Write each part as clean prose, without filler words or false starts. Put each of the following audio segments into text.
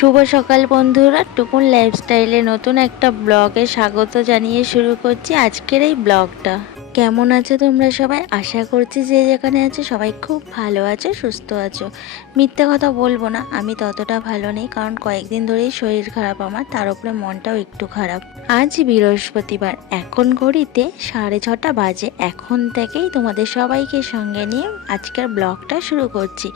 শুভ সকাল বন্ধুরা, টুকুন লাইফস্টাইলে নতুন একটা ব্লগে স্বাগত জানিয়ে শুরু করছি আজকের এই ব্লগটা। কেমন আছো তোমরা সবাই? আশা করছি যে যেখানে আছো সবাই খুব ভালো আছো, সুস্থ আছো। মিথ্যে কথা বলবো না, আমি ততটা ভালো নেই, কারণ কয়েকদিন ধরেই শরীর খারাপ আমার, তার উপরে মনটাও একটু খারাপ। আজ বৃহস্পতিবার, এখন ঘড়িতে 6:30 বাজে। এখন থেকেই তোমাদের সবাইকে সঙ্গে নিয়ে আজকের ব্লগটা শুরু করছি।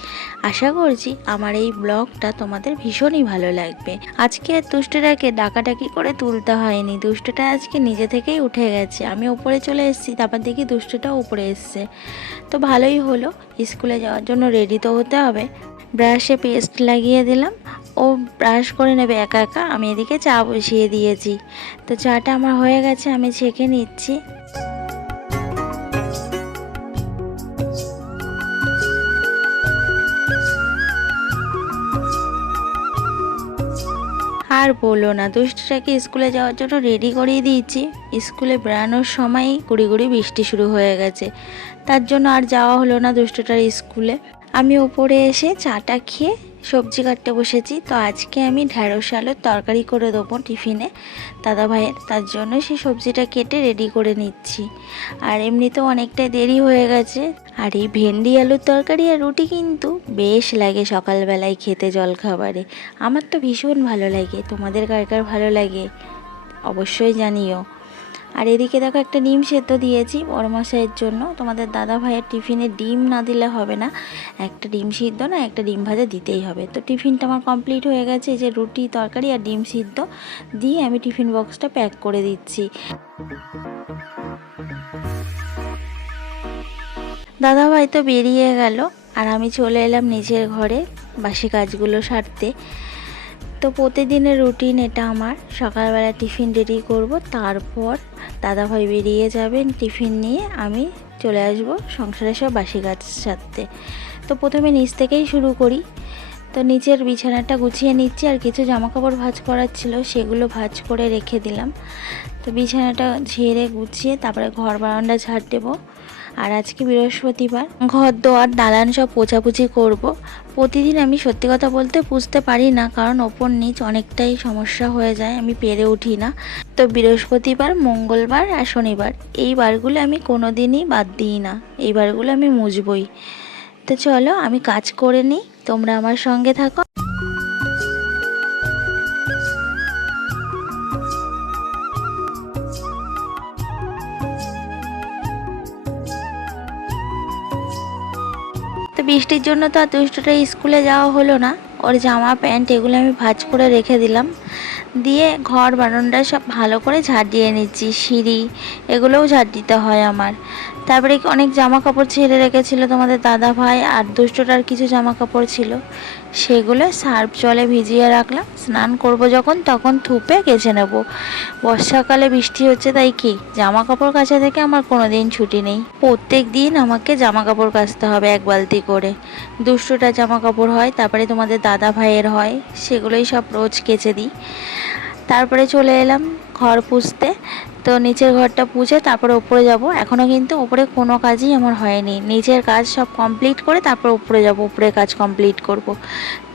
আশা করছি আমার এই ব্লগটা তোমাদের ভীষণই ভালো লাগবে। আজকে দুষ্টটাকে ডাকাডাকি করে তুলতে হয়নি, দুষ্টটা আজকে নিজে থেকেই উঠে গেছে। আমি উপরে চলে এসেছি, তারপর দেখি দুষ্টটাও উপরে এসছে। তো ভালোই হলো, স্কুলে যাওয়ার জন্য রেডি তো হতে হবে। ব্রাশে পেস্ট লাগিয়ে দিলাম, ও ব্রাশ করে নেবে একা একা। আমি এদিকে চা বসিয়ে দিয়েছি। তো চাটা আমার হয়ে গেছে, আমি ছেঁকে নিচ্ছি। আর বলো না, দুষ্টটাকে স্কুলে যাওয়ার জন্য রেডি করিয়ে দিয়েছি। স্কুলে বেড়ানোর সময় গুড়ি গুড়ি বৃষ্টি শুরু হয়ে গেছে, তার জন্য আর যাওয়া হলো না দুষ্টটার স্কুলে। আমি উপরে এসে চাটা খেয়ে সবজি কাটতে বসেছি। তো আজকে আমি ঢ্যাঁড়স আলুর তরকারি করে দেবো টিফিনে দাদা ভাইয়ের, তার জন্য সেই সবজিটা কেটে রেডি করে নিচ্ছি। আর এমনিতেও অনেকটাই দেরি হয়ে গেছে। আর এই ভেন্ডি আলুর তরকারি আর রুটি কিন্তু বেশ লাগে সকালবেলায় খেতে, জলখাবারে। আমার তো ভীষণ ভালো লাগে, তোমাদের কার কার ভালো লাগে অবশ্যই জানিও। আর এদিকে দেখো একটা ডিম সেদ্ধ দিয়েছি বড় মশাইয়ের জন্য। তোমাদের দাদা ভাইয়ের টিফিনে ডিম না দিলে হবে না, একটা ডিম সিদ্ধ না একটা ডিম ভাজা দিতেই হবে। তো টিফিনটা আমার কমপ্লিট হয়ে গেছে, যে রুটি তরকারি আর ডিম সিদ্ধ দিয়ে আমি টিফিন বক্সটা প্যাক করে দিচ্ছি। দাদা ভাই তো বেরিয়ে গেল, আর আমি চলে এলাম নিজের ঘরে বাসি কাজগুলো সারতে। তো প্রতিদিনের রুটিন এটা আমার, সকালবেলা টিফিন রেডি করব, তারপর দাদাভাই বেরিয়ে যাবেন টিফিন নিয়ে, আমি চলে আসব সংসারের সব বাসি কাজ সারতে। তো প্রথমে নিচ থেকেই শুরু করি। তো নিচের বিছানাটা গুছিয়ে নিচ্ছি, আর কিছু জামাকাপড় ভাঁজ করার ছিল সেগুলো ভাঁজ করে রেখে দিলাম। তো বিছানাটা ঝেড়ে গুছিয়ে তারপরে ঘর বারান্দা ঝাড় দেবো। আর আজকে বৃহস্পতিবার, ঘর দোয়ার দালান সব পোছাপুছি করব। প্রতিদিন আমি সত্যি কথা বলতে পুছতে পারি না, কারণ ওপর নিচ অনেকটাই সমস্যা হয়ে যায়, আমি পেরে উঠি না। তো বৃহস্পতিবার, মঙ্গলবার আর শনিবার এই বারগুলো আমি কোনো দিনই বাদ দিই না, এই বারগুলো আমি মুছবই। তো চলো আমি কাজ করে নিই, তোমরা আমার সঙ্গে থাকো। তো বৃষ্টির জন্য তো আর দুষ্টটা স্কুলে যাওয়া হলো না। ওর জামা প্যান্ট এগুলো আমি ভাঁজ করে রেখে দিলাম, দিয়ে ঘর বারান্দা সব ভালো করে ঝাড় দিয়ে নিচ্ছি। সিঁড়ি এগুলোও ঝাড় দিতে হয় আমার। তারপরে অনেক জামা কাপড় ছেড়ে রেখেছিলো তোমাদের দাদা ভাই, আর দুষ্টটার কিছু জামা কাপড় ছিল, সেগুলো সার্ফ জলে ভিজিয়ে রাখলাম। স্নান করব যখন তখন থুপে কেচে নেব। বর্ষাকালে বৃষ্টি হচ্ছে, তাই কি জামা কাপড় কাচা থেকে আমার কোনো দিন ছুটি নেই। প্রত্যেক দিন আমাকে জামা কাপড় কাচতে হবে এক বালতি করে। দুষ্টটার জামা কাপড় হয়, তারপরে তোমাদের দাদা ভাইয়ের হয়, সেগুলোই সব রোজ কেচে দিই। তারপরে চলে এলাম ঘর পুছতে। তো নিচের ঘরটা পুছে তারপরে উপরে যাব। এখনও কিন্তু উপরে কোনো কাজই আমার হয়নি, নিচের কাজ সব কমপ্লিট করে তারপর উপরে যাব, উপরে কাজ কমপ্লিট করব।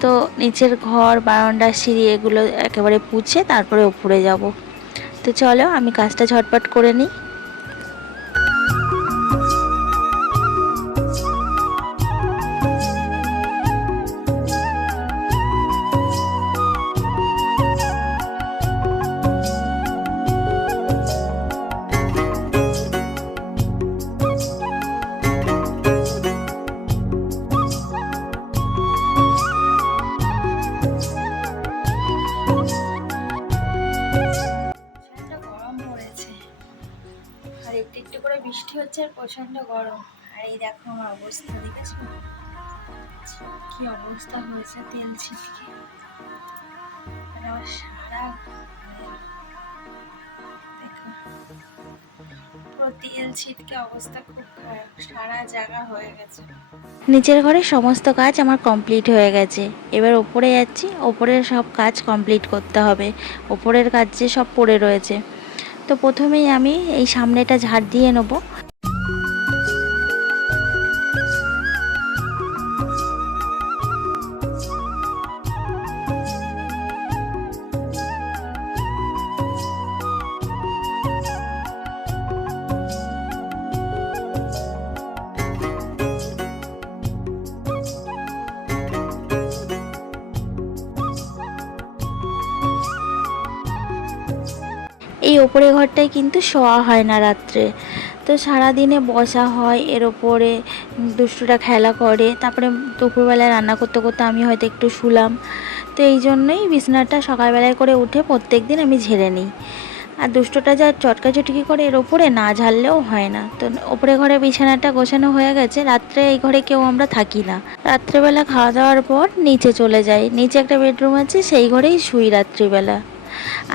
তো নিচের ঘর বারান্দা সিঁড়ি এগুলো একেবারে পুছে তারপরে উপরে যাব। তো চলো আমি কাজটা ঝটপট করে নিই। আর একটু একটু করে বৃষ্টি হচ্ছে আর প্রচন্ড গরম। আর এই দেখো আমার অবস্থা, দেখেছো কি অবস্থা হয়েছে, তেল ছিটকে আমার সারা, দেখো পুরো তেল ছিটকে অবস্থা খুব খারাপ, সারা জায়গা হয়ে গেছে। নিচের ঘরে সমস্ত কাজ আমার কমপ্লিট হয়ে গেছে, এবার ওপরে যাচ্ছি, ওপরের সব কাজ কমপ্লিট করতে হবে। ওপরের কাজ যে সব পড়ে রয়েছে। তো প্রথমেই আমি এই সামনেটা ঝাড় দিয়ে নেবো। এই ওপরে ঘরটায় কিন্তু শোয়া হয় না রাত্রে। তো সারাদিনে বসা হয় এর ওপরে, দুষ্টুটা খেলা করে, তারপরে দুপুরবেলায় রান্না করতে করতে আমি হয়তো একটু শুলাম। তো এই জন্যই বিছানাটা সকালবেলায় করে উঠে প্রত্যেক দিন আমি ঝেড়ে নিই। আর দুষ্টটা যা চটকা চটকি করে এর ওপরে না ঝাড়লেও হয় না। তো ওপরে ঘরে বিছানাটা গোছানো হয়ে গেছে। রাত্রে এই ঘরে কেউ আমরা থাকি না। রাত্রেবেলা খাওয়া দাওয়ার পর নিচে চলে যাই, নিচে একটা বেডরুম আছে, সেই ঘরেই শুই রাত্রিবেলা।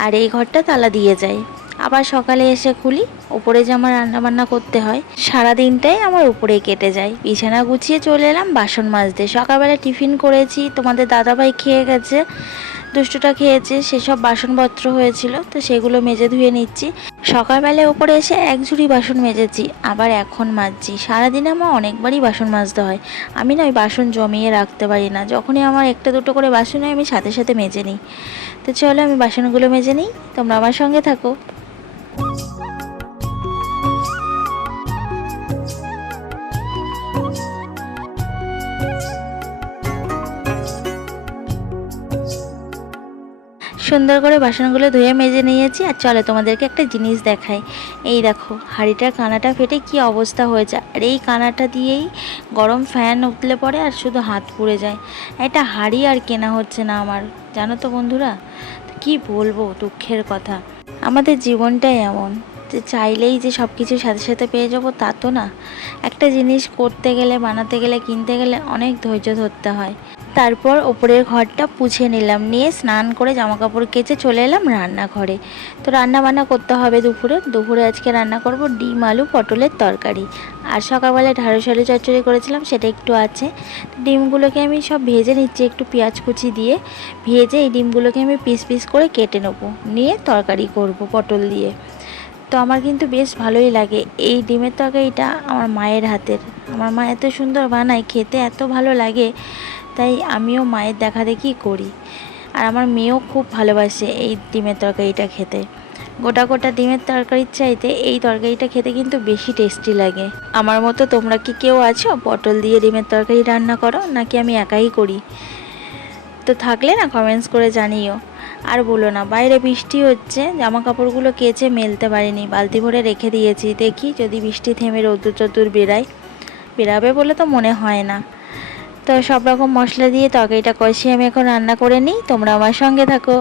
আর এই ঘরটা তালা দিয়ে যায়। আবার সকালে এসে খুলি, ওপরে যে আমার রান্নাবান্না করতে হয়, সারা দিনটাই আমার উপরেই কেটে যায়। বিছানা গুছিয়ে চলে এলাম বাসন মাজতে। সকালবেলা টিফিন করেছি, তোমাদের দাদাভাই খেয়ে গেছে, দুষ্টুটা খেয়েছে, সেসব বাসনপত্র হয়েছিল, তো সেগুলো মেজে ধুয়ে নিচ্ছি। সকালবেলায় ওপরে এসে এক ঝুড়ি বাসন মেজেছি, আবার এখন মাজছি। সারাদিনে আমার অনেকবারই বাসন মাজতে হয়। আমি না ওই বাসন জমিয়ে রাখতে পারি না, যখনই আমার একটা দুটো করে বাসন হয় আমি সাথে সাথে মেজে নিই। তো চলো আমি বাসনগুলো মেজে নিই, তোমরা আমার সঙ্গে থাকো। সুন্দর করে বাসনগুলো ধুয়ে মেজে নিয়েছি। আর চলো তোমাদেরকে একটা জিনিস দেখাই। এই দেখো হাঁড়িটার কানাটা ফেটে কি অবস্থা হয়েছে। আর এই কানাটা দিয়েই গরম ফ্যান উঠলে পরে আর শুধু হাত পুড়ে যায়। এটা হাঁড়ি আর কেনা হচ্ছে না আমার, জানো তো বন্ধুরা। কি বলবো, দুঃখের কথা। আমাদের জীবনটাই এমন যে চাইলেই যে সব কিছু সাথে সাথে পেয়ে যাবো তা তো না। একটা জিনিস করতে গেলে, বানাতে গেলে, কিনতে গেলে অনেক ধৈর্য ধরতে হয়। তারপর ওপরের ঘরটা পুছে নিলাম, নিয়ে স্নান করে জামাকাপড় কেচে চলে এলাম রান্নাঘরে। তো রান্না বান্না করতে হবে দুপুরে আজকে রান্না করব ডিম আলু পটলের তরকারি। আর সকালবেলায় ঢ্যাঁড়স আলু চচ্চড়ি করেছিলাম, সেটা একটু আছে। ডিমগুলোকে আমি সব ভেজে নিচ্ছি একটু পেঁয়াজ কুচি দিয়ে। ভেজে এই ডিমগুলোকে আমি পিস পিস করে কেটে নেবো, নিয়ে তরকারি করব পটল দিয়ে। তো আমার কিন্তু বেশ ভালোই লাগে এই ডিমের তরকারিটা, আমার মায়ের হাতের। আমার মা এত সুন্দর বানায়, খেতে এত ভালো লাগে, তাই আমিও মায়ের দেখা দেখি করি। আর আমার মেয়েও খুব ভালোবাসে এই ডিমের তরকারিটা খেতে। গোটা গোটা ডিমের তরকারির চাইতে এই তরকারিটা খেতে কিন্তু বেশি টেস্টি লাগে। আমার মতো তোমরা কি কেউ আছো পটল দিয়ে ডিমের তরকারি রান্না করো, নাকি আমি একাই করি? তো থাকলে না কমেন্টস করে জানিও। আর বলো না, বাইরে বৃষ্টি হচ্ছে, জামা কাপড়গুলো কেচে মেলতে পারিনি, বালতি ভরে রেখে দিয়েছি। দেখি যদি বৃষ্টি থেমে রোদ্দুর চদ্দুর বেরাবে বলে তো মনে হয় না। তো সব রকম মশলা দিয়ে তরকারিটা কষিয়ে আমি এখন রান্না করে নিই, তোমরা আমার সঙ্গে থাকো।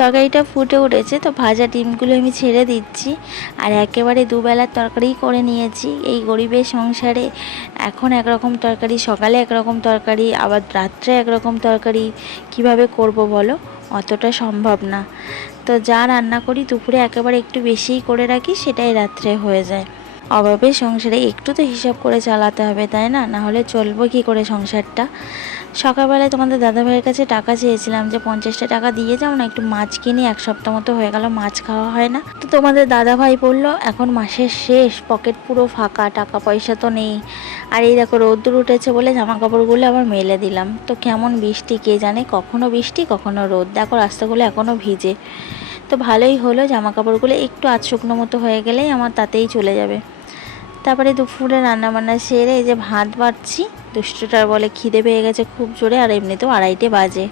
তরকারিটা ফুটে উঠেছে, তো ভাজা ডিমগুলো আমি ছেড়ে দিচ্ছি। আর একেবারে দুবেলার তরকারি করে নিয়েছি। এই গরিবের সংসারে এখন একরকম তরকারি, সকালে একরকম তরকারি, আবার রাত্রে একরকম তরকারি, কিভাবে করব বলো? অতটা সম্ভব না। তো যা রান্না করি দুপুরে একেবারে একটু বেশিই করে রাখি, সেটাই রাত্রে হয়ে যায়। অভাবের সংসারে একটু তো হিসাব করে চালাতে হবে, তাই না? না হলে চলবো কী করে সংসারটা? সকালবেলায় তোমাদের দাদাভাইয়ের কাছে টাকা চেয়েছিলাম যে 50টা টাকা দিয়ে যাও না, একটু মাছ কিনি, এক সপ্তাহ মতো হয়ে গেল মাছ খাওয়া হয় না। তো তোমাদের দাদাভাই বললো এখন মাসের শেষ, পকেট পুরো ফাঁকা, টাকা পয়সা তো নেই। আর এই দেখো রোদ্দুর উঠেছে বলে জামা কাপড়গুলো আবার মেলে দিলাম। তো কেমন বৃষ্টি কে জানে, কখনো বৃষ্টি কখনো রোদ, দেখো রাস্তাগুলো এখনও ভিজে। তো ভালোই হলো, জামা কাপড়গুলো একটু আধ শুকনো মতো হয়ে গেলেই আমার তাতেই চলে যাবে। তারপরে দুপুরে রান্নাবান্না সেরে এই যে ভাত বাড়ছি। দুষ্টুটার বলে খিদে পেয়ে গেছে খুব জোরে, আর এমনিতেও 2:30 বাজে,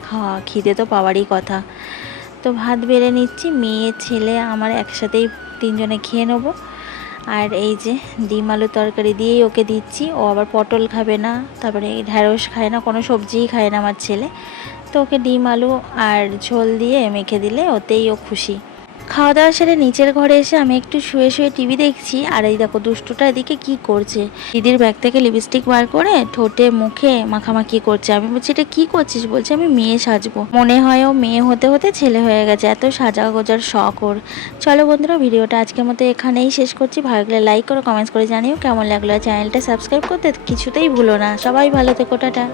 খিদে তো পাওয়ারই কথা। তো ভাত বেড়ে নিচ্ছি, মেয়ে ছেলে আমার একসাথেই তিনজনে খেয়ে নেবো। আর এই যে ডিম আলু তরকারি দিয়েই ওকে দিচ্ছি, ও আবার পটল খাবে না, তারপরে ঢ্যাঁড়স খায় না, কোনো সবজিই খায় না আমার ছেলে। তো ওকে ডিম আলু আর ঝোল দিয়ে মেখে দিলে ওতেই ও খুশি। খাওয়া দাওয়া সেরে নিচের ঘরে এসে আমি একটু শুয়ে শুয়ে টিভি দেখছি। আর এই দেখো দুষ্টুটা এদিকে কি করছে, দিদির ব্যাগ থেকে লিপস্টিক বার করে ঠোঁটে মুখে মাখামাখি করছে। আমি বলছি এটা কি করছিস? বলছে আমি মেয়ে সাজবো। মনে হয় ও মেয়ে হতে হতে ছেলে হয়ে গেছে, এত সাজা গোজার শখ ওর। চলো বন্ধুরা, ভিডিওটা আজকের মতো এখানেই শেষ করছি। ভালো লাগলে লাইক করো, কমেন্টস করে জানিও কেমন লাগলো। চ্যানেলটা সাবস্ক্রাইব করতে কিছুতেই ভুলো না। সবাই ভালো থেকো, টাটা।